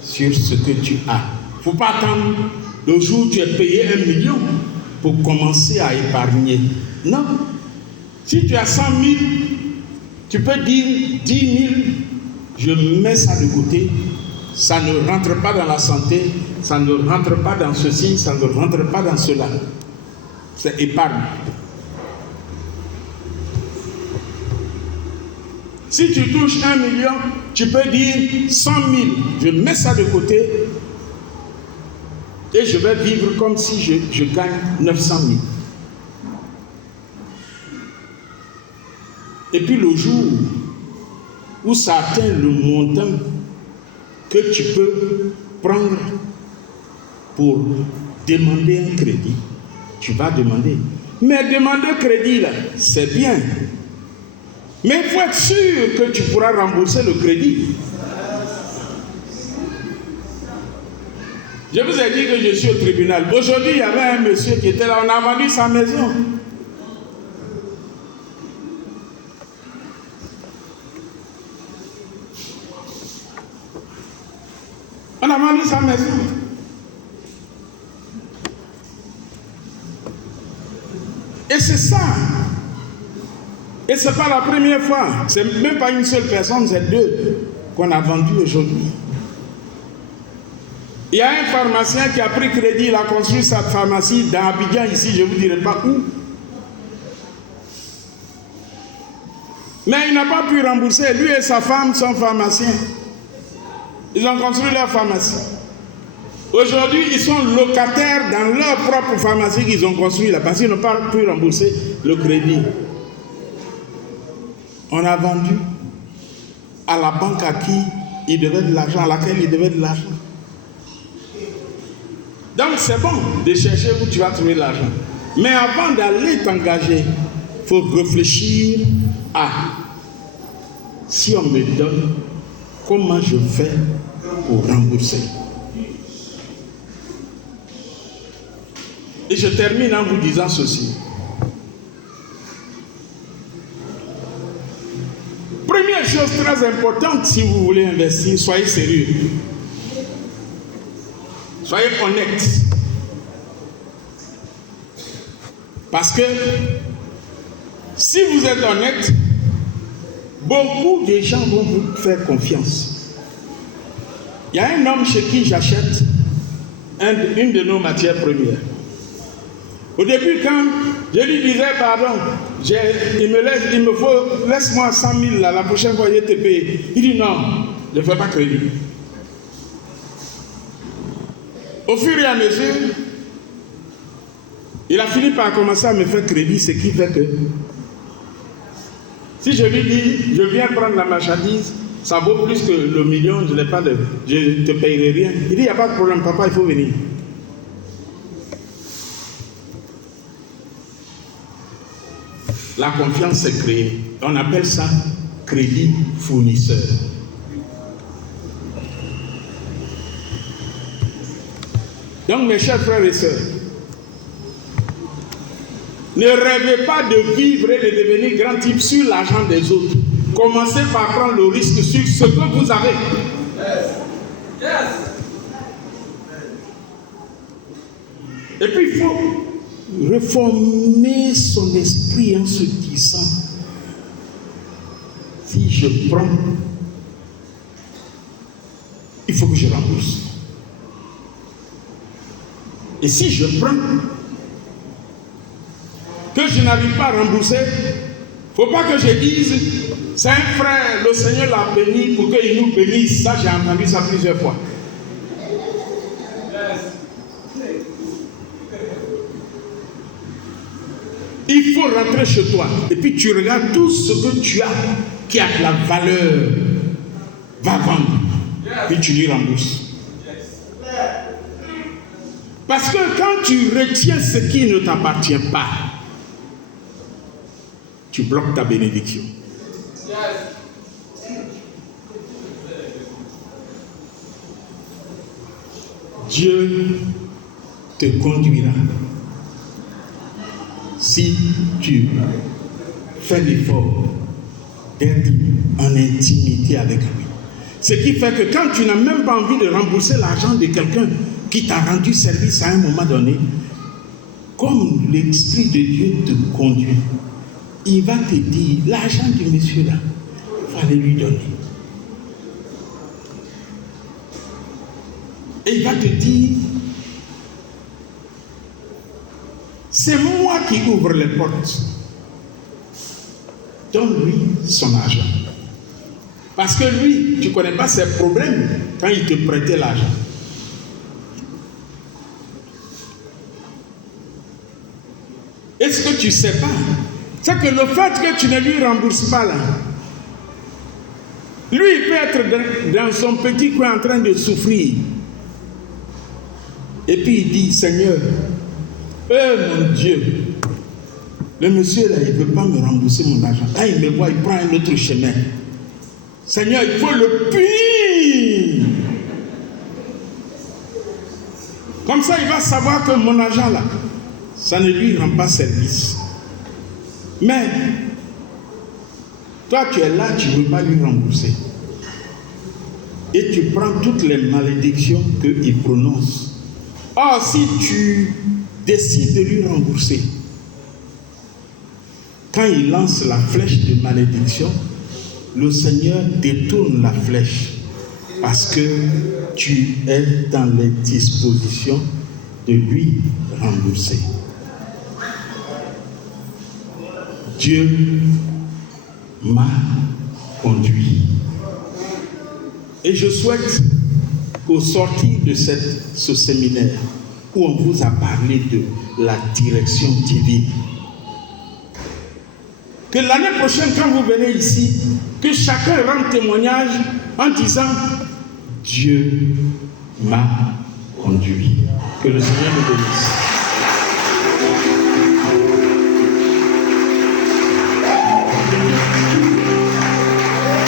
sur ce que tu as. Il ne faut pas attendre le jour où tu es payé 1 million pour commencer à épargner. Non. Si tu as 100 000, tu peux dire 10 000, je mets ça de côté. Ça ne rentre pas dans la santé, ça ne rentre pas dans ceci, ça ne rentre pas dans cela. C'est épargne. Si tu touches 1 million, tu peux dire 100 000, je mets ça de côté et je vais vivre comme si je gagne 900 000. Et puis le jour où ça atteint le montant que tu peux prendre pour demander un crédit, tu vas demander. Mais demander crédit, là, c'est bien. Mais il faut être sûr que tu pourras rembourser le crédit. Je vous ai dit que je suis au tribunal. Aujourd'hui, il y avait un monsieur qui était là, on a vendu sa maison. On a vendu sa maison. Et c'est ça. Et ce n'est pas la première fois. Ce n'est même pas une seule personne, c'est 2 qu'on a vendu aujourd'hui. Il y a un pharmacien qui a pris crédit, il a construit sa pharmacie dans Abidjan, ici, je ne vous dirai pas où. Mais il n'a pas pu rembourser. Lui et sa femme sont pharmaciens. Ils ont construit leur pharmacie. Aujourd'hui, ils sont locataires dans leur propre pharmacie qu'ils ont construit là, parce qu'ils n'ont pas pu rembourser le crédit. On a vendu à la banque à qui il devait de l'argent, à laquelle il devait de l'argent. Donc c'est bon de chercher où tu vas trouver l'argent. Mais avant d'aller t'engager, il faut réfléchir à si on me donne, comment je fais pour rembourser. Et je termine en vous disant ceci. Première chose très importante, si vous voulez investir, soyez sérieux. Soyez honnête. Parce que si vous êtes honnête, beaucoup de gens vont vous faire confiance. Il y a un homme chez qui j'achète une de nos matières premières. Au début, quand je lui disais, pardon, il me faut, laisse-moi 100 000 là, la prochaine fois je te paye. Il dit non, je ne fais pas crédit. Au fur et à mesure, il a fini par commencer à me faire crédit, ce qui fait que si je lui dis, je viens prendre la marchandise, ça vaut plus que le million, je ne te payerai rien. Il dit, il n'y a pas de problème, papa, il faut venir. La confiance s'est créée. On appelle ça crédit fournisseur. Donc mes chers frères et sœurs, ne rêvez pas de vivre et de devenir grand type sur l'argent des autres. Commencez par prendre le risque sur ce que vous avez. Et puis il faut reformer son esprit en se disant, si je prends, il faut que je rembourse. Et si je prends, que je n'arrive pas à rembourser, il ne faut pas que je dise, c'est un frère, le Seigneur l'a béni pour qu'il nous bénisse. Ça, j'ai entendu ça plusieurs fois. Il faut rentrer chez toi et puis tu regardes tout ce que tu as qui a de la valeur. Va vendre. Puis tu lui rembourses. Parce que quand tu retiens ce qui ne t'appartient pas, tu bloques ta bénédiction. Dieu te conduira si tu fais l'effort d'être en intimité avec lui. Ce qui fait que quand tu n'as même pas envie de rembourser l'argent de quelqu'un qui t'a rendu service à un moment donné, comme l'Esprit de Dieu te conduit, il va te dire, l'argent du monsieur là, il fallait lui donner. Et il va te dire, c'est moi qui ouvre les portes. Donne-lui son argent. Parce que lui, tu ne connais pas ses problèmes quand il te prêtait l'argent. Et ce que tu ne sais pas, c'est que le fait que tu ne lui rembourses pas là, lui, il peut être dans son petit coin en train de souffrir. Et puis il dit, Seigneur, mon Dieu, le monsieur là, il ne veut pas me rembourser mon argent. Quand il me voit, il prend un autre chemin. Seigneur, il faut le punir. Comme ça, il va savoir que mon argent là, ça ne lui rend pas service. Mais, toi tu es là, tu ne veux pas lui rembourser. Et tu prends toutes les malédictions qu'il prononce. Or, si tu décides de lui rembourser, quand il lance la flèche de malédiction, le Seigneur détourne la flèche Parce que tu es dans les dispositions de lui rembourser. Dieu m'a conduit. Et je souhaite qu'au sortir de ce séminaire où on vous a parlé de la direction divine, que l'année prochaine, quand vous venez ici, que chacun rende témoignage en disant « Dieu m'a conduit ». Que le Seigneur nous bénisse.